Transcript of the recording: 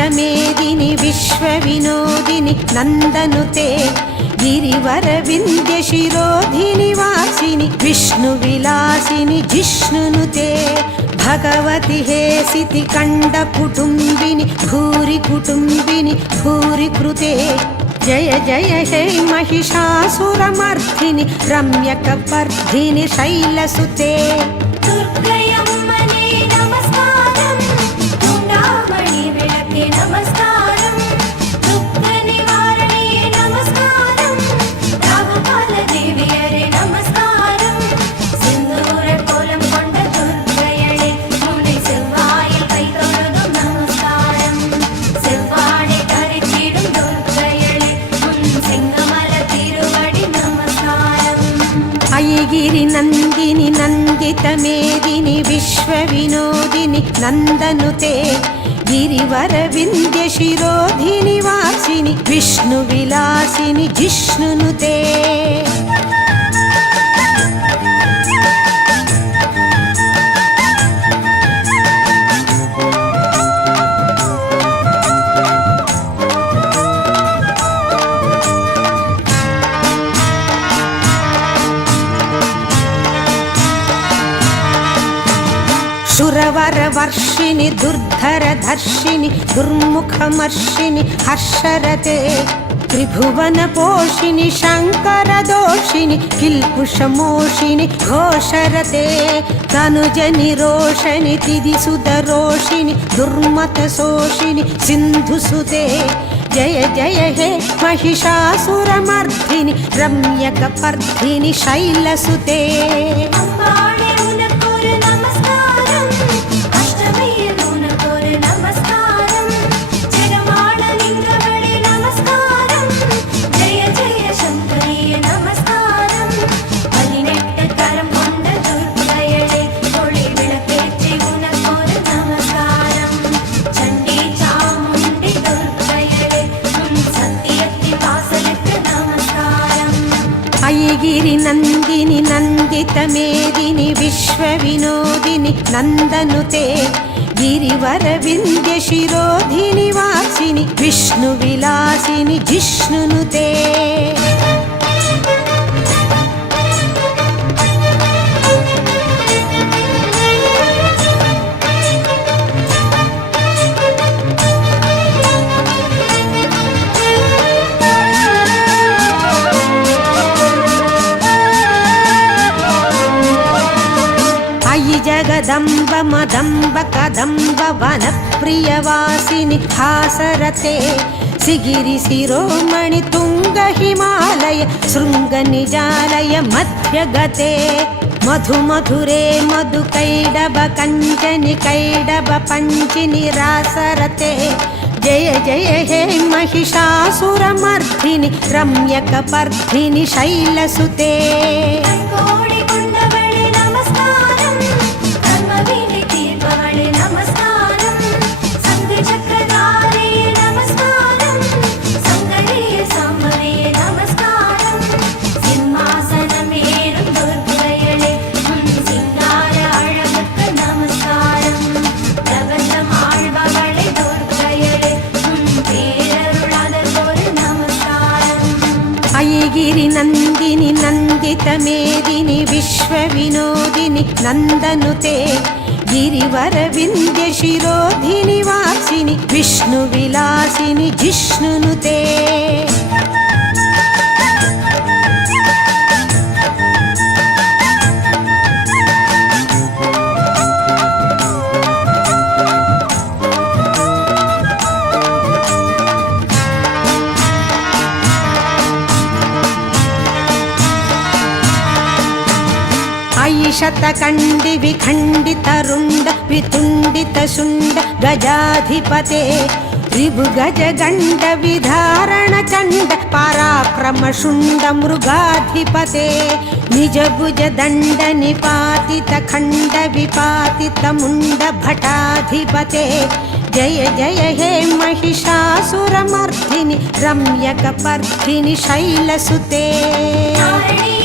ನಂದಿತಮೇದಿನಿ ವಿಶ್ವವಿನೋದಿನಿ ನಂದನುತೆ ಗಿರಿವರವಿಂಧ್ಯ ಶಿರೋಧಿನಿ ವಾಸಿನಿ ವಿಷ್ಣು ವಿಲಾಸಿನಿ ಜಿಷ್ಣುನುತೆ ಭಗವತಿ ಹೇಸಿತಿ ಕಂಡ ಕುಟುಂಬಿನಿ ಭೂರಿ ಕುಟುಂಬಿನಿ ಭೂರಿ ಕೃತೆ ಜಯ ಜಯ ಹೇ ಮಹಿಷಾಸುರಮರ್ಧಿನಿ ರಮ್ಯಕಪರ್ಧಿನಿ ಶೈಲಸುತೆ ದುರ್ಗಯಮ್ಮನೇ ನಮಸ್ಕಾರಂ ಗುಂಡಾಮಣಿ ಬೆಳಗ್ಗೆ ನಮಸ್ಕಾರಂ ದುಃಖ ನಿವಾರಣೆಯೇ ನಮಸ್ಕಾರಂ ರಾಘಪಾಲ ದೇವಿಯರೇ ನಮಸ್ಕಾರಂ ಸಿಂಧೂರ ಕೋಲಂ ಕೊಂಡ ದುರ್ಗಯಳೆ ಮುನಿ செவ்வாயில் கை தொழுது நமஸ்காரம் செவ்வாடை தரிச்சிடும் துர்க்கையளே உன் செங்கமல திருவடி நமஸ்காரம் ஐகிரி நந்தினி ನಂದಿತಮೇದಿನಿ ವಿಶ್ವವಿನೋದಿನಿ ನಂದನುತೆ ಗಿರಿವರವಿಂಧ್ಯ ಶಿರೋಧಿನಿ ವಾಸಿನಿ ವಿಷ್ಣು ವಿಲಾಸಿನಿ ಜಿಷ್ಣುನುತೆ ಶುರವರವರ್ಷಿಣಿ ದುರ್ಧರಧರ್ಷಿಣಿ ದುರ್ಮುಖಮರ್ಷಿಣಿ ಹರ್ಷರತೆ ತ್ರಿಭುವನಪೋಷಿಣಿ ಶಂಕರದೋಷಿಣಿ ಕಿಲ್ಪುಷಮೋಷಿಣಿ ಘೋಷರತೆ ತನುಜನಿರೋಷಣಿ ತಿದಿಸುಧರೋಷಿಣಿ ದುರ್ಮತಶೋಷಿಣಿ ಸಿಂಧುಸುತೆ ಜಯ ಜಯ ಹೇ ಮಹಿಷಾಸುರಮರ್ಧಿನಿ ರಮ್ಯಕಪರ್ಧಿನಿ ಶೈಲಸುತೆ அம்பாளே உனக்கொரு நமஸ்காரம் அஷ்டமியில் உனக்கொரு நமஸ்காரம் ஜெகமாள நின்றவளே நமஸ்காரம் ஜெய ஜெய சங்கரியே நமஸ்காரம் 18 கரம் கொண்ட துர்க்கையளே ஒளி விளக்கேற்றி உனக்கொரு நமஸ்காரம் சண்டி சாமுண்டி துர்க்கையளே உன் சத்தியத்தின் வாசலுக்கு நமஸ்காரம் ಐಗಿರಿ ನಂದಿನಿ ನಂದಿತಮೇದಿನಿ ವಿಶ್ವವಿನೋದಿನಿ ನಂದನುತೆ ಗಿರಿವರವಿಂಧ್ಯ ಶಿರೋಧಿನಿ ವಾಸಿನಿ ವಿಷ್ಣು ವಿಲಾಸಿನಿ ಜಿಷ್ಣುನುತೆ ಜಗದಂಬ ಮದಂಬ ಕದಂಬ ವನಪ್ರಿಯವಾಸಿನಿ ಹಾಸರತೆ ಸಿಗಿರಿ ಶಿರೋಮಣಿ ತುಂಗ ಹಿಮಾಲಯ ಶೃಂಗ ನಿಜಾಲಯ ಮಧ್ಯಗತೆ ಮಧು ಮಧುರೆ ಮಧು ಕೈಡಬ ಕಂಚನಿ ಕೈಡಬ ಪಂಚಿನಿ ರಾಸರತೆ ಜಯ ಜಯ ಹೇ ಮಹಿಷಾಸುರಮರ್ಧಿನಿ ರಮ್ಯಕಪರ್ಧಿನಿ ಶೈಲಸುತೆ கோடி கொண்டவளே நமஸ்காரம் கர்மவினை தீர்ப்பவளே நமஸ்காரம் சங்கு சக்கரதாரியே நமஸ்காரம் சங்கரியே சாம்பரியே நமஸ்காரம் சிம்மாசனமேறும் துர்க்கையளே உன் சிங்கார அழகுக்கு நமஸ்காரம் பிரபஞ்சம் ஆழ்பவளே துர்க்கையளே உன் பேரருளாதற்கொரு நமஸ்காரம் ಐಗಿರಿ ನಂದಿನಿ ನಂದಿತಮೇದಿನಿ ವಿಶ್ವವಿನೋದಿನಿ ನಂದನುತೆ ಗಿರಿವರವಿಂಧ್ಯ ಶಿರೋಧಿನಿ ವಾಸಿನಿ ವಿಷ್ಣು ವಿಲಾಸಿನಿ ಜಿಷ್ಣುನುತೆ ಶತಕಂಡಿ ವಿಖಂಡಿತ ರುಂಡ ವಿತುಂಡಿತ ಶುಂಡ ಗಜಾಧಿಪತೆ ರಿಭು ಗಜ ಗಂಡ ವಿಧಾರಣ ಚಂಡ ಪರಾಕ್ರಮ ಶುಂಡ ಮೃಗಾಧಿಪತೆ ನಿಜ ಭುಜ ದಂಡ ನಿಪಾತಿತ ಖಂಡ ವಿಪಾತಿತ ಮುಂಡ ಭಟಾಧಿಪತೆ ಜಯ ಜಯ ಹೇ ಮಹಿಷಾಸುರಮರ್ಧಿನಿ ರಮ್ಯಕಪರ್ಧಿನಿ ಶೈಲಸುತೆ தாரணி